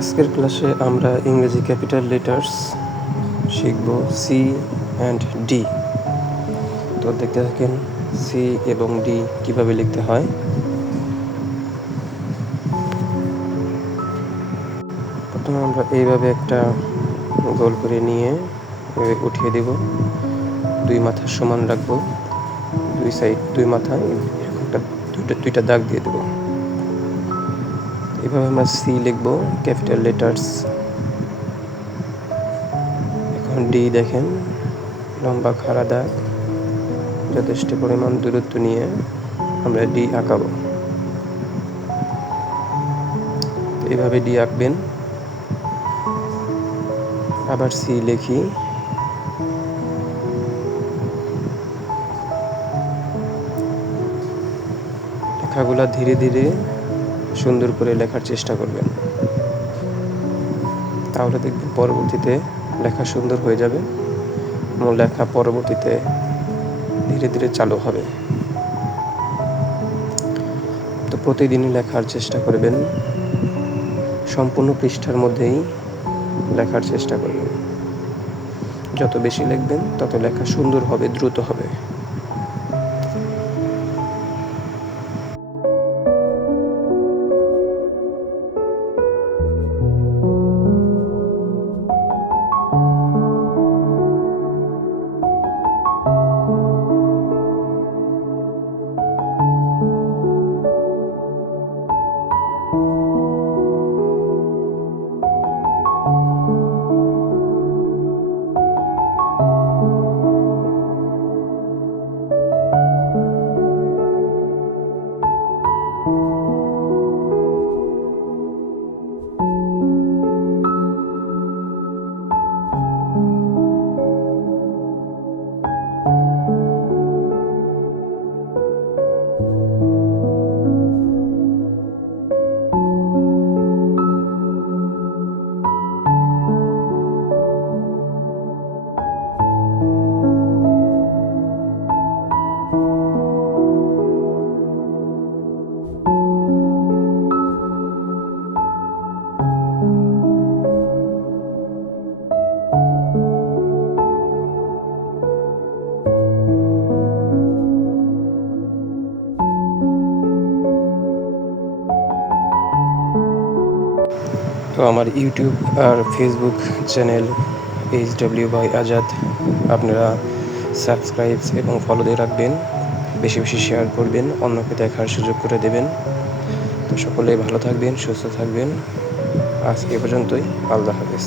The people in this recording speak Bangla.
আজকের ক্লাসে আমরা ইংরেজি ক্যাপিটাল লেটার্স শিখব সি অ্যান্ড ডি। তো দেখতে থাকেন সি এবং ডি কিভাবে লিখতে হয়। প্রথমে আমরা এইভাবে একটা গোল করে নিয়ে উঠিয়ে দেব, দুই মাথা সমান রাখবো, দুই সাইড দুই মাথায় একটা দুইটা দাগ দিয়ে দেব। এভাবে আমরা সি লিখবো ক্যাপিটাল লেটার্স। এখন ডি দেখেন, লম্বা খাড়া দাগ, যথেষ্ট পরিমাণ দূরত্ব নিয়ে আমরা ডি আঁকাবো। এইভাবে ডি আঁকবেন। আবার সি লিখি, লেখাগুলা ধীরে ধীরে সুন্দর করে লেখার চেষ্টা করবেন, তাহলে দেখবেন পরবর্তীতে লেখা সুন্দর হয়ে যাবে এবং লেখা পরবর্তীতে ধীরে ধীরে চালু হবে। তো প্রতিদিনই লেখার চেষ্টা করবেন, সম্পূর্ণ পৃষ্ঠার মধ্যেই লেখার চেষ্টা করবেন। যত বেশি লিখবেন তত লেখা সুন্দর হবে, দ্রুত হবে। তো আমার ইউটিউব আর Facebook channel HW by Azad আপনারা সাবস্ক্রাইব এবং ফলো দিয়ে রাখবেন, বেশি বেশি শেয়ার করবেন, অন্যকে দেখার সুযোগ করে দেবেন। তো সকলেই ভালো থাকবেন, সুস্থ থাকবেন। আজকে এ পর্যন্তই। আল্লাহ হাফেজ।